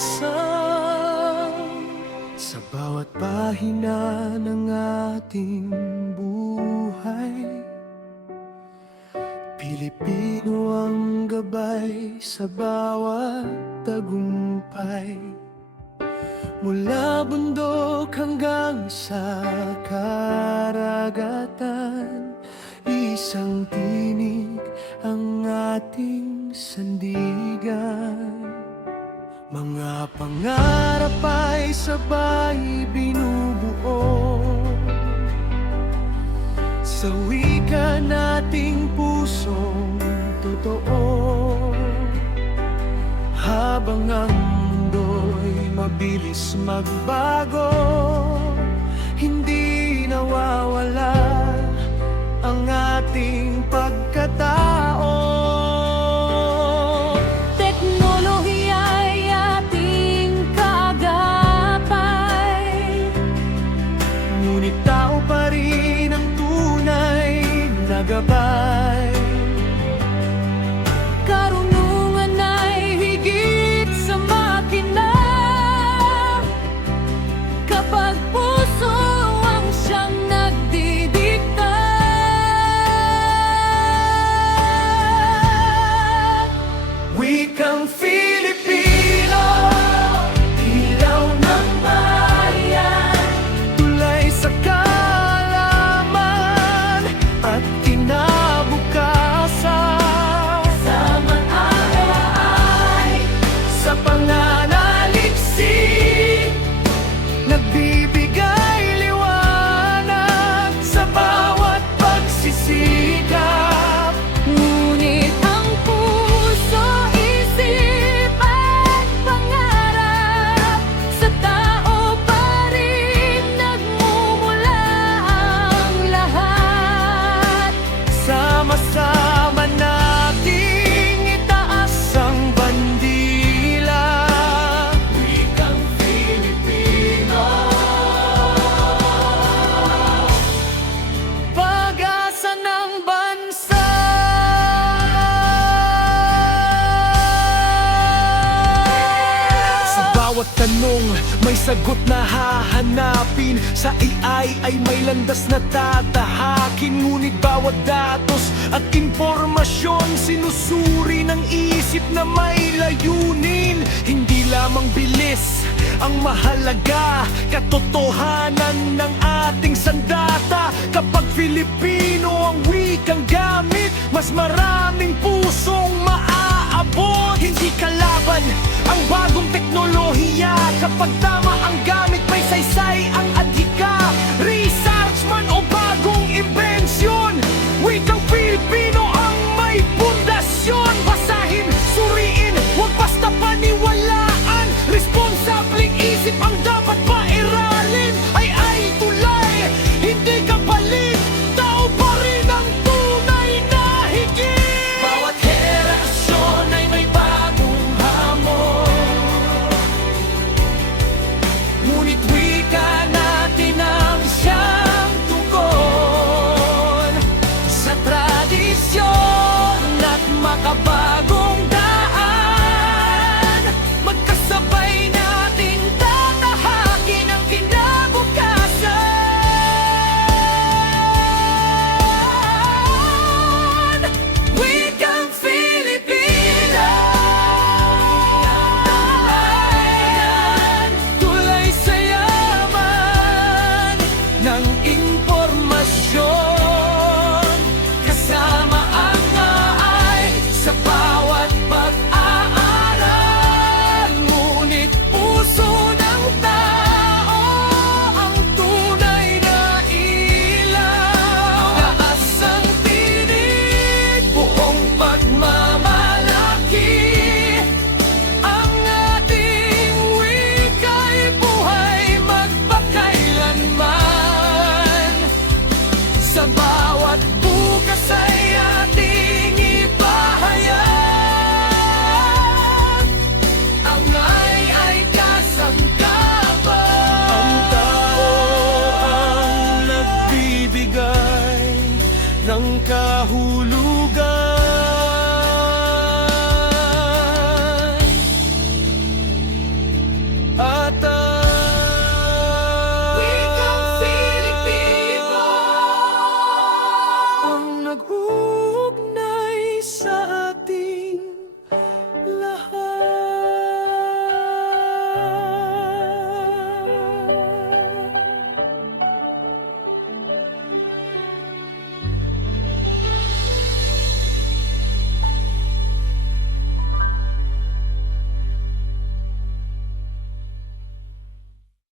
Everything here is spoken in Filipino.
pag-asa. Sa bawat pahina ng ating buhay, Pilipino ang gabay sa bawat tagumpay. Mula bundok hanggang sa karagatan, isang tinig ang ating sandigan. Mga pangarap ay sabay binubuo sa wika nating pusong totoo. Habang ang mundo'y mabilis magbago, hindi nawawala ang ating pagkatao. Teknolohiya'y ating kaagapay, Ngunit tao pa rin ang tunay na gabay. karunungan ay higit sa makina, kapag puso ang siyang nagdidikta. Wikang Filipino, ilaw ng bayan, tulay sa kaalaman at kinabukasan. Samang araw Sa pananaliksik, nagbibigay liwanag sa bawat pagsisikap. ngunit ang puso, isip at pangarap, sa tao pa rin nagmumula ang lahat. Sama-sama nating itaas ang bandila. Wikang Filipino, pag-asa ng bansa. Sa bawat tanong, may sagot na hahanapin. Sa AI ay may landas na tatahakin. Ngunit bawat datos at impormasyon sinusuri ng isip na may layunin. Hindi lamang bilis ang mahalaga, katotohanan ng ating sandata. Kapag Filipino ang wikang gamit, mas maraming pusong maaabot. Hindi kalaban ang bagong teknolohiya, kapag tama ang gamit, may saysay ang adhika. Research man o bagong imbensyon, wikang Filipino ang may pundasyon. Basahin, suriin, huwag basta paniwalaan. Responsableng isip ang dapat pairalin. Ay tulay, hindi kapalit, tao pa rin ang tunay na higit. Bawat henerasyon ay may bagong hamon, ngunit